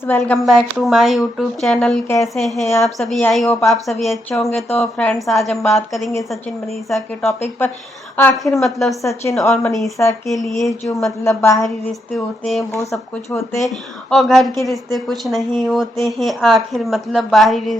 Welcome back to my YouTube channel. कैसे हैं आप सभी? आई होप आप सभी अच्छे होंगे। तो फ्रेंड्स, आज हम बात करेंगे सचिन मनीषा के टॉपिक पर। आखिर सचिन और मनीषा के लिए जो बाहरी रिश्ते होते हैं वो सब कुछ होते हैं और घर के रिश्ते कुछ नहीं होते हैं। आखिर बाहरी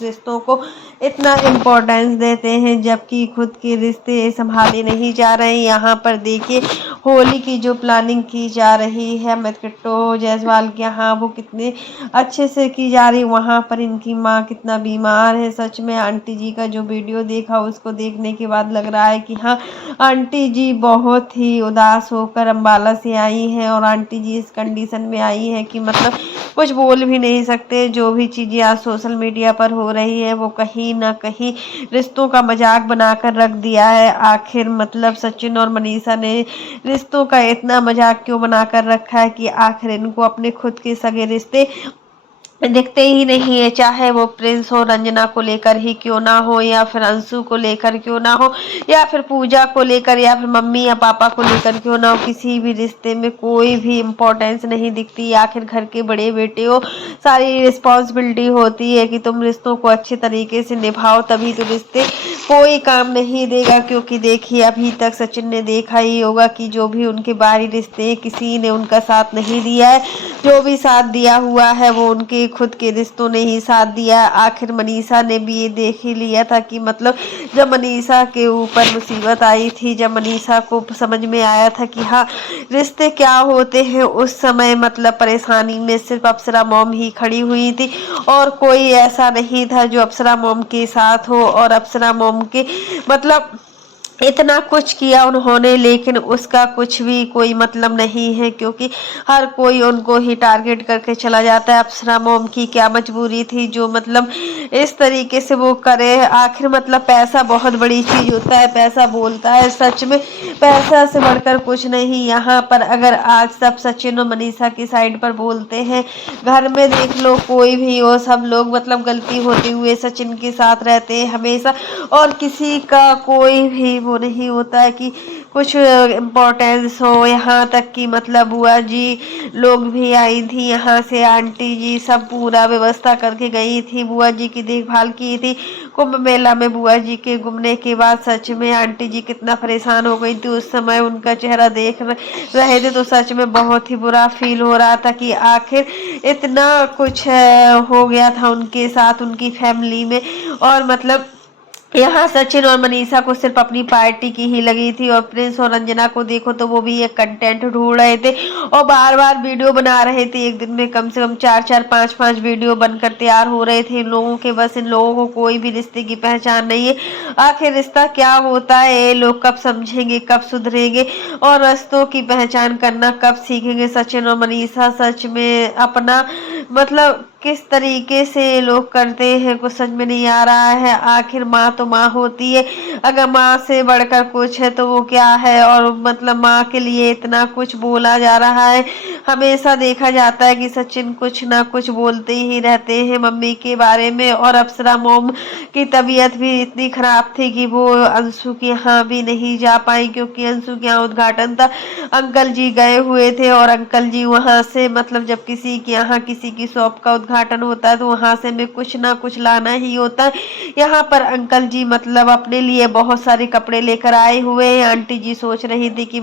रिश्तों को इतना इम्पोर्टेंस देते हैं जबकि खुद के रिश्ते संभाले नहीं जा रहे हैं। यहाँ पर देखिए, होली की जो प्लानिंग की जा रही है अमित किट्टो जायसवाल के यहाँ, वो कितने अच्छे से की जा रही। वहाँ पर इनकी माँ कितना बीमार है। सच में आंटी जी का जो वीडियो देखा, उसको देखने के बाद लग रहा है कि हाँ, आंटी जी बहुत ही उदास होकर अम्बाला से आई हैं और आंटी जी इस कंडीशन में आई हैं कि कुछ बोल भी नहीं सकते। जो भी चीज़ें आज सोशल मीडिया पर हो रही है वो कहीं ना कहीं रिश्तों का मजाक बनाकर रख दिया है। आखिर सचिन और मनीषा ने रिश्तों का इतना मजाक क्यों बनाकर रखा है कि आखिर इनको अपने खुद के सगे रिश्ते दिखते ही नहीं है। चाहे वो प्रिंस हो, रंजना को लेकर ही क्यों ना हो, या फिर अंशु को लेकर क्यों ना हो, या फिर पूजा को लेकर, या फिर मम्मी या पापा को लेकर क्यों ना हो, किसी भी रिश्ते में कोई भी इम्पोर्टेंस नहीं दिखती। आखिर घर के बड़े बेटे हो, सारी रिस्पॉन्सिबिलिटी होती है कि तुम रिश्तों को अच्छे तरीके से निभाओ, तभी तो रिश्ते कोई काम नहीं देगा। क्योंकि देखिए, अभी तक सचिन ने देखा ही होगा कि जो भी उनके बाहरी रिश्ते हैं, किसी ने उनका साथ नहीं दिया है। जो भी साथ दिया हुआ है वो उनके खुद के रिश्तों ने ही साथ दिया। आखिर मनीषा ने भी ये देख ही लिया था कि जब मनीषा के ऊपर मुसीबत आई थी, जब मनीषा को समझ में आया था कि हाँ, रिश्ते क्या होते हैं, उस समय परेशानी में सिर्फ अप्सरा मॉम ही खड़ी हुई थी और कोई ऐसा नहीं था जो अप्सरा मॉम के साथ हो। और अप्सरा मॉम के इतना कुछ किया उन्होंने, लेकिन उसका कुछ भी कोई मतलब नहीं है क्योंकि हर कोई उनको ही टारगेट करके चला जाता है। अप्सरा मोम की क्या मजबूरी थी जो इस तरीके से वो करे। आखिर पैसा बहुत बड़ी चीज होता है, पैसा बोलता है। सच में पैसा से बढ़कर कुछ नहीं। यहाँ पर अगर आज सब सचिन और मनीषा की साइड पर बोलते हैं, घर में देख लो कोई भी हो, सब लोग गलती होते हुए सचिन के साथ रहते हैं हमेशा, और किसी का कोई भी वो नहीं होता है कि कुछ इम्पोर्टेंस हो। यहाँ तक कि बुआ जी लोग भी आई थी, यहाँ से आंटी जी सब पूरा व्यवस्था करके गई थी, बुआ जी की देखभाल की थी। कुंभ मेला में बुआ जी के घूमने के बाद सच में आंटी जी कितना परेशान हो गई थी। उस समय उनका चेहरा देख रहे थे तो सच में बहुत ही बुरा फील हो रहा था कि आखिर इतना कुछ हो गया था उनके साथ, उनकी फैमिली में। और यहाँ सचिन और मनीषा को सिर्फ अपनी पार्टी की ही लगी थी, और प्रिंस और रंजना को देखो तो वो भी एक कंटेंट ढूंढ रहे थे और बार बार वीडियो बना रहे थे। एक दिन में कम से कम 4-4, 5-5 वीडियो बनकर तैयार हो रहे थे इन लोगों के। बस इन लोगों को कोई भी रिश्ते की पहचान नहीं है। आखिर रिश्ता क्या होता है ये लोग कब समझेंगे, कब सुधरेंगे और रिश्तों की पहचान करना कब सीखेंगे? सचिन और मनीषा सच में अपना किस तरीके से ये लोग करते हैं कुछ समझ में नहीं आ रहा है। आखिर माँ तो माँ होती है, अगर माँ से बढ़कर कुछ है तो वो क्या है? और माँ के लिए इतना कुछ बोला जा रहा है। हमेशा देखा जाता है कि सचिन कुछ ना कुछ बोलते ही रहते हैं मम्मी के बारे में। और अप्सरा मोम की तबीयत भी इतनी खराब थी कि वो अंशु के यहाँ भी नहीं जा पाई, क्योंकि अंशु के यहाँ उद्घाटन था, अंकल जी गए हुए थे और अंकल जी वहां से जब किसी के यहाँ किसी की शॉप का उद्घाटन होता है तो वहां से में कुछ ना कुछ लाना ही होता है। यहाँ पर अंकल जी अपने लिए बहुत सारे कपड़े लेकर आए हुए हैं। आंटी जी सोच रही थी कि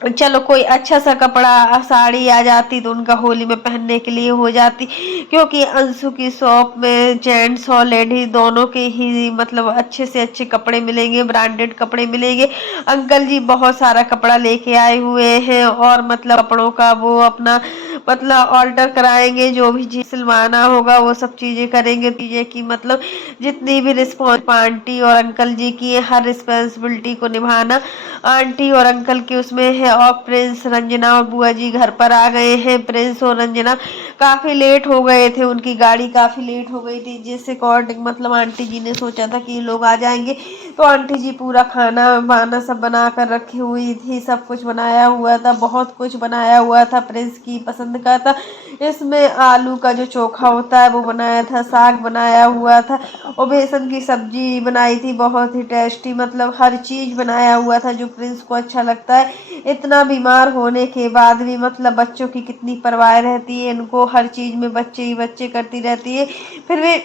चलो कोई अच्छा सा कपड़ा साड़ी आ जाती तो उनका होली में पहनने के लिए हो जाती, क्योंकि अंशु की शॉप में जेंट्स और लेडीज दोनों के ही अच्छे से अच्छे कपड़े मिलेंगे, ब्रांडेड कपड़े मिलेंगे। अंकल जी बहुत सारा कपड़ा लेके आए हुए हैं और कपड़ों का वो अपना ऑल्टर कराएंगे, जो भी चीज सिलवाना होगा वो सब चीजें करेंगे। चीजें की जितनी भी रिस्पॉन्स आंटी और अंकल जी की हर रिस्पॉन्सिबिलिटी को निभाना आंटी और अंकल की उसमें है। और प्रिंस, रंजना और बुआ जी घर पर आ गए हैं। प्रिंस और रंजना काफ़ी लेट हो गए थे, उनकी गाड़ी काफ़ी लेट हो गई थी, जिस अकॉर्डिंग मतलब आंटी जी ने सोचा था कि ये लोग आ जाएंगे। तो आंटी जी पूरा खाना वाना सब बना कर रखी हुई थी, सब कुछ बनाया हुआ था, बहुत कुछ बनाया हुआ था, प्रिंस की पसंद का था। इसमें आलू का जो चोखा होता है वो बनाया था, साग बनाया हुआ था और बेसन की सब्जी बनाई थी, बहुत ही टेस्टी, मतलब हर चीज़ बनाया हुआ था जो प्रिंस को अच्छा लगता है। इतना बीमार होने के बाद भी मतलब बच्चों की कितनी परवाह रहती है इनको, हर चीज़ में बच्चे ही बच्चे करती रहती है। फिर भी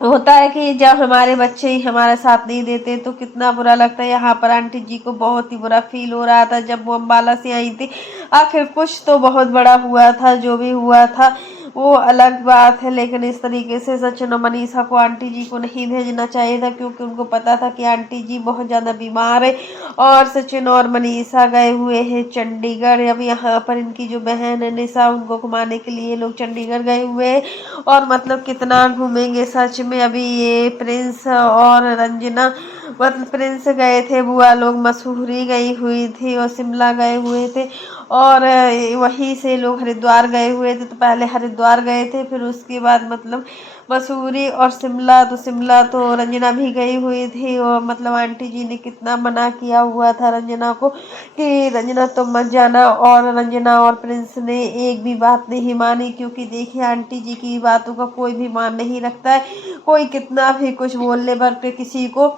होता है कि जब हमारे बच्चे ही हमारा साथ नहीं देते तो कितना बुरा लगता है। यहाँ पर आंटी जी को बहुत ही बुरा फील हो रहा था जब वो अम्बाला से आई थी। आखिर कुछ तो बहुत बड़ा हुआ था, जो भी हुआ था वो अलग बात है, लेकिन इस तरीके से सचिन और मनीषा को आंटी जी को नहीं भेजना चाहिए था, क्योंकि उनको पता था कि आंटी जी बहुत ज़्यादा बीमार है। और सचिन और मनीषा गए हुए हैं चंडीगढ़। अब यहाँ पर इनकी जो बहन है निशा, उनको घुमाने के लिए लोग चंडीगढ़ गए हुए हैं। और मतलब कितना घूमेंगे सच में। अभी ये प्रिंस और रंजना, मतलब प्रिंस गए थे, बुआ लोग मसूरी गई हुई थी और शिमला गए हुए थे, और वहीं से लोग हरिद्वार गए हुए थे। तो पहले हरिद्वार गए थे, फिर उसके बाद मतलब मसूरी और शिमला। तो शिमला तो रंजना भी गई हुई थी, और मतलब आंटी जी ने कितना मना किया हुआ था रंजना को कि रंजना तुम मत जाना, और रंजना और प्रिंस ने एक भी बात नहीं मानी, क्योंकि देखिए आंटी जी की बातों का कोई भी मान नहीं रखता है। कोई कितना भी कुछ बोलने पर किसी को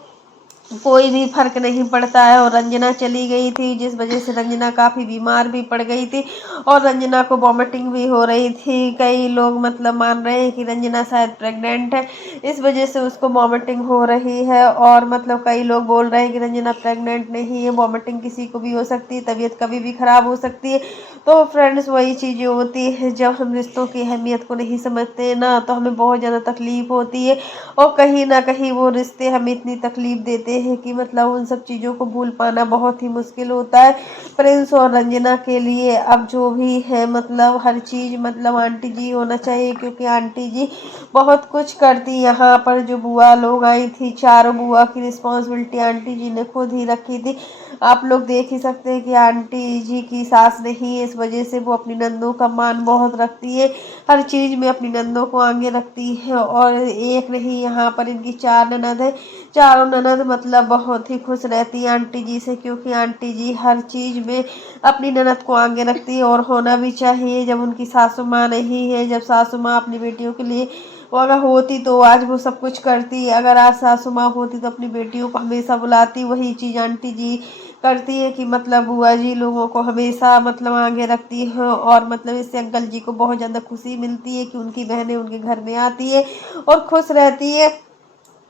कोई भी फर्क नहीं पड़ता है। और रंजना चली गई थी, जिस वजह से रंजना काफ़ी बीमार भी पड़ गई थी, और रंजना को वॉमिटिंग भी हो रही थी। कई लोग मतलब मान रहे हैं कि रंजना शायद प्रेग्नेंट है, इस वजह से उसको वॉमिटिंग हो रही है। और मतलब कई लोग बोल रहे हैं कि रंजना प्रेग्नेंट नहीं है, वॉमिटिंग किसी को भी हो सकती है, तबीयत कभी भी खराब हो सकती है। तो फ्रेंड्स, वही चीज़ें होती है जब हम रिश्तों की अहमियत को नहीं समझते हैं ना, तो हमें बहुत ज़्यादा तकलीफ होती है। और कहीं ना कहीं वो रिश्ते हमें इतनी तकलीफ देते हैं कि मतलब उन सब चीज़ों को भूल पाना बहुत ही मुश्किल होता है। प्रिंस और रंजना के लिए अब जो भी है मतलब हर चीज़ मतलब आंटी जी होना चाहिए, क्योंकि आंटी जी बहुत कुछ करती। यहाँ पर जो बुआ लोग आई थी, चारों बुआ की रिस्पॉन्सिबिलिटी आंटी जी ने खुद ही रखी थी। आप लोग देख ही सकते हैं कि आंटी जी की सास नहीं है, इस वजह से वो अपनी नंदों का मान बहुत रखती है, हर चीज़ में अपनी नंदों को आगे रखती है। और एक नहीं, यहाँ पर इनकी 4 ननद है, चारों ननद मतलब बहुत ही खुश रहती है आंटी जी से, क्योंकि आंटी जी हर चीज़ में अपनी ननद को आगे रखती है, और होना भी चाहिए। जब उनकी सासू माँ नहीं है, जब सासू माँ अपनी बेटियों के लिए वो अगर होती तो आज वो सब कुछ करती, अगर आज सासू माँ होती तो अपनी बेटियों को हमेशा बुलाती। वही चीज़ आंटी जी करती है कि मतलब बुआ जी लोगों को हमेशा मतलब आगे रखती है, और मतलब इससे अंकल जी को बहुत ज़्यादा खुशी मिलती है कि उनकी बहनें उनके घर में आती है और खुश रहती है।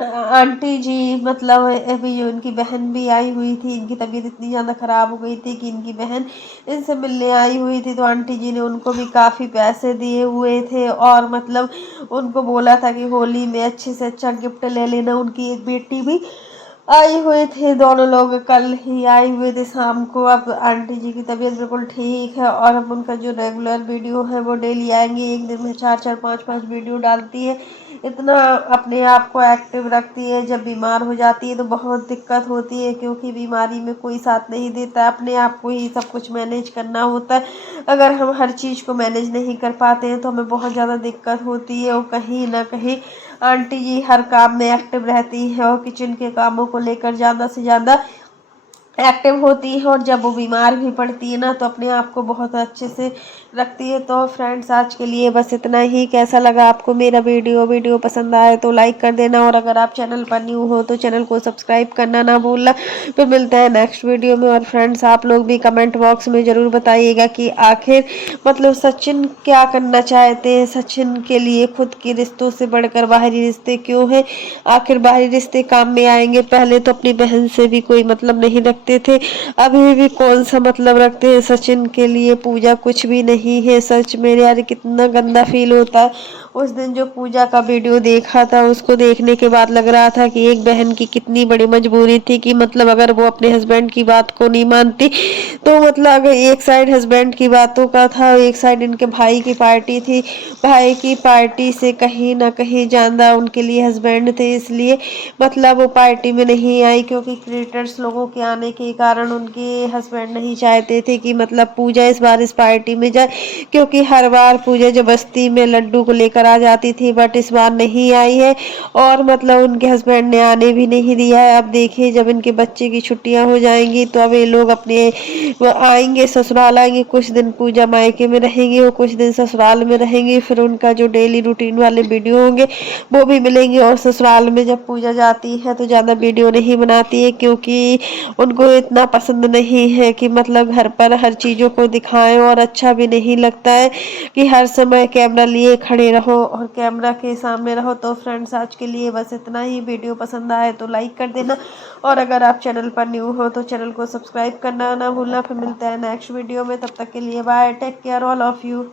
आंटी जी मतलब अभी जो इनकी बहन भी आई हुई थी, इनकी तबीयत इतनी ज़्यादा ख़राब हो गई थी कि इनकी बहन इनसे मिलने आई हुई थी, तो आंटी जी ने उनको भी काफ़ी पैसे दिए हुए थे, और मतलब उनको बोला था कि होली में अच्छे से अच्छा गिफ्ट ले लेना। उनकी एक बेटी भी आई हुई थी, दोनों लोग कल ही आए हुए थे शाम को। अब आंटी जी की तबीयत बिल्कुल ठीक है, और अब उनका जो रेगुलर वीडियो है वो डेली आएंगे, एक दिन में 4-4 5-5 वीडियो डालती है। इतना अपने आप को एक्टिव रखती है। जब बीमार हो जाती है तो बहुत दिक्कत होती है, क्योंकि बीमारी में कोई साथ नहीं देता, अपने आप को ही सब कुछ मैनेज करना होता है। अगर हम हर चीज़ को मैनेज नहीं कर पाते हैं तो हमें बहुत ज़्यादा दिक्कत होती है। और कहीं ना कहीं आंटी जी हर काम में एक्टिव रहती है, और किचन के कामों को लेकर ज़्यादा से ज़्यादा एक्टिव होती है। और जब वो बीमार भी पड़ती है ना, तो अपने आप को बहुत अच्छे से रखती है। तो फ्रेंड्स, आज के लिए बस इतना ही। कैसा लगा आपको मेरा वीडियो पसंद आए तो लाइक कर देना, और अगर आप चैनल पर न्यू हो तो चैनल को सब्सक्राइब करना ना भूलना। फिर मिलते हैं नेक्स्ट वीडियो में। और फ्रेंड्स, आप लोग भी कमेंट बॉक्स में ज़रूर बताइएगा कि आखिर मतलब सचिन क्या करना चाहते हैं। सचिन के लिए खुद के रिश्तों से बढ़कर बाहरी रिश्ते क्यों हैं? आखिर बाहरी रिश्ते काम में आएंगे? पहले तो अपनी बहन से भी कोई मतलब नहीं रखते थे, अभी भी कौन सा मतलब रखते हैं? सचिन के लिए पूजा कुछ भी नहीं है। सच में यार कितना गंदा फील होता है। उस दिन जो पूजा का वीडियो देखा था, उसको देखने के बाद लग रहा था कि एक बहन की कितनी बड़ी मजबूरी थी, कि मतलब अगर वो अपने हस्बैंड की बात को नहीं मानती तो मतलब अगर एक साइड हस्बैंड की बातों का था, एक साइड इनके भाई की पार्टी थी, भाई की पार्टी से कहीं ना कहीं ज्यादा उनके लिए हस्बैंड थे, इसलिए मतलब वो पार्टी में नहीं आई, क्योंकि क्रिएटर्स लोगों के आने के कारण उनके हस्बैंड नहीं चाहते थे कि मतलब पूजा इस बार इस पार्टी में जाए। क्योंकि हर बार पूजा जबरदस्ती में लड्डू को लेकर आ जाती थी, बट इस बार नहीं आई है और मतलब उनके हस्बैंड ने आने भी नहीं दिया है। अब देखिए जब इनके बच्चे की छुट्टियां हो जाएंगी तो अब ये लोग अपने आएंगे, ससुराल आएंगे, कुछ दिन पूजा मायके में रहेंगे और कुछ दिन ससुराल में रहेंगे। फिर उनका जो डेली रूटीन वाले वीडियो होंगे वो भी मिलेंगे। और ससुराल में जब पूजा जाती है तो ज़्यादा वीडियो नहीं बनाती है, क्योंकि उनको इतना पसंद नहीं है कि मतलब घर पर हर चीज़ों को दिखाएं, और अच्छा भी नहीं लगता है कि हर समय कैमरा लिए खड़े रहो और कैमरा के सामने रहो। तो फ्रेंड्स आज के लिए बस इतना ही। वीडियो पसंद आए तो लाइक कर देना, और अगर आप चैनल पर न्यू हो तो चैनल को सब्सक्राइब करना ना भूलना। फिर मिलते हैं नेक्स्ट वीडियो में, तब तक के लिए bye, take care all of you.